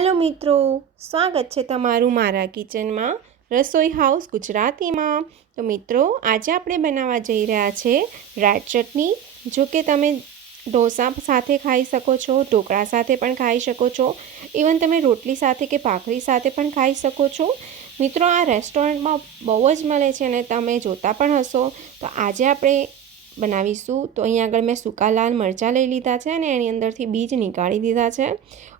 Hello મિત્રો, સ્વાગત છે તમારું મારા કિચનમાં રસોઈ હાઉસ ગુજરાતીમાં. તો મિત્રો, આજે આપણે બનાવવા જઈ રહ્યા છે રેડ ચટણી. જો કે તમે ઢોસા સાથે ખાઈ શકો છો, ઢોકળા સાથે પણ ખાઈ શકો છો. ઇવન તમે રોટલી સાથે કે ભાખરી સાથે પણ ખાઈ શકો છો. મિત્રો, આ રેસ્ટોરન્ટમાં બહુ જ મળે છે અને તમે જોતા પણ હશો. તો આજે આપણે બનાવીશું તો અહીંયા આગળ મેં સૂકા લાલ મરચાં લઈ લીધા છે અને એની અંદરથી બીજ નીકાળી દીધા છે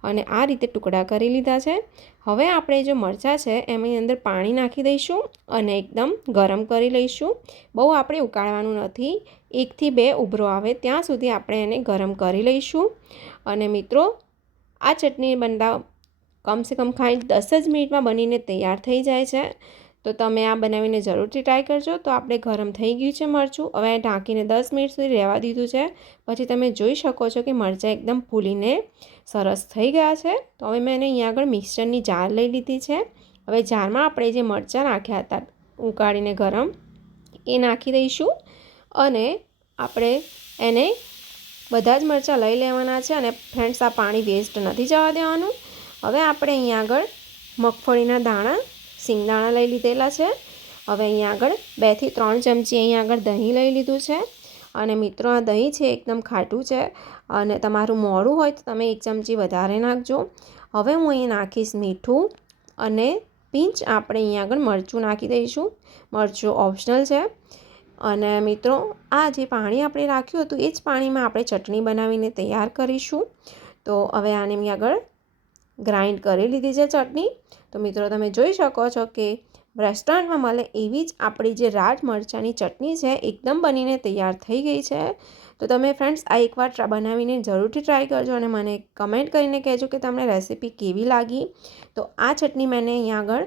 અને આ રીતે ટુકડા કરી લીધા છે. હવે આપણે જે મરચાં છે એની અંદર પાણી નાખી દઈશું અને એકદમ ગરમ કરી લઈશું. બહુ આપણે ઉકાળવાનું નથી. એકથી બે ઉભરો આવે ત્યાં સુધી આપણે એને ગરમ કરી લઈશું. અને મિત્રો, આ ચટણી બનતા કમસે કમ ખાઈ દસ જ મિનિટમાં બનીને તૈયાર થઈ જાય છે. તો તમે આ બનાવીને જરૂરથી ટ્રાય કરજો. તો આપણે ગરમ થઈ ગયું છે મરચું. હવે ઢાંકીને દસ મિનિટ સુધી રહેવા દીધું છે. પછી તમે જોઈ શકો છો કે મરચાં એકદમ ફૂલીને સરસ થઈ ગયા છે. તો હવે મેં એને અહીંયા આગળ મિક્સચરની જાર લઈ લીધી છે. હવે જારમાં આપણે જે મરચાં નાખ્યા હતા ઉકાળીને ગરમ, એ નાખી દઈશું. અને આપણે એને બધા જ મરચાં લઈ લેવાના છે અને ફ્રેન્ડ્સ, આ પાણી વેસ્ટ નથી જવા દેવાનું. હવે આપણે અહીંયા આગળ મગફળીના દાણા સિંગદાણા લઈ લીધેલા છે. હવે અહીંયા આગળ બેથી ત્રણ ચમચી અહીંયા આગળ દહીં લઈ લીધું છે. અને મિત્રો, આ દહીં છે, એકદમ ખાટું છે. અને તમારું મોડું હોય તો તમે એક ચમચી વધારે નાખજો. હવે હું અહીં નાખીશ મીઠું અને પીંચ આપણે અહીંયા આગળ મરચું નાખી દઈશું. મરચું ઓપ્શનલ છે. અને મિત્રો, આ જે પાણી આપણે રાખ્યું હતું, એ જ પાણીમાં આપણે ચટણી બનાવીને તૈયાર કરીશું. તો હવે આને આગળ ગ્રાઇન્ડ કરી લીધી છે ચટણી. તો મિત્રો, તમે જોઈ શકો છો કે રેસ્ટોરન્ટમાં મળે એવી જ આપણી જે રાજ મરચાંની ચટણી છે, એકદમ બનીને તૈયાર થઈ ગઈ છે. તો તમે ફ્રેન્ડ્સ, આ એકવાર બનાવીને જરૂરથી ટ્રાય કરજો અને મને કમેન્ટ કરીને કહેજો કે તમને રેસીપી કેવી લાગી. તો આ ચટણી મેં અહીંયા આગળ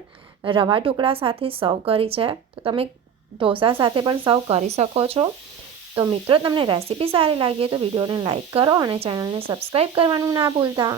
રવા ઢોકળા સાથે સર્વ કરી છે. તો તમે ઢોસા સાથે પણ સર્વ કરી શકો છો. તો મિત્રો, તમને રેસીપી સારી લાગી તો વિડીયોને લાઇક કરો અને ચેનલને સબસ્ક્રાઈબ કરવાનું ના ભૂલતા.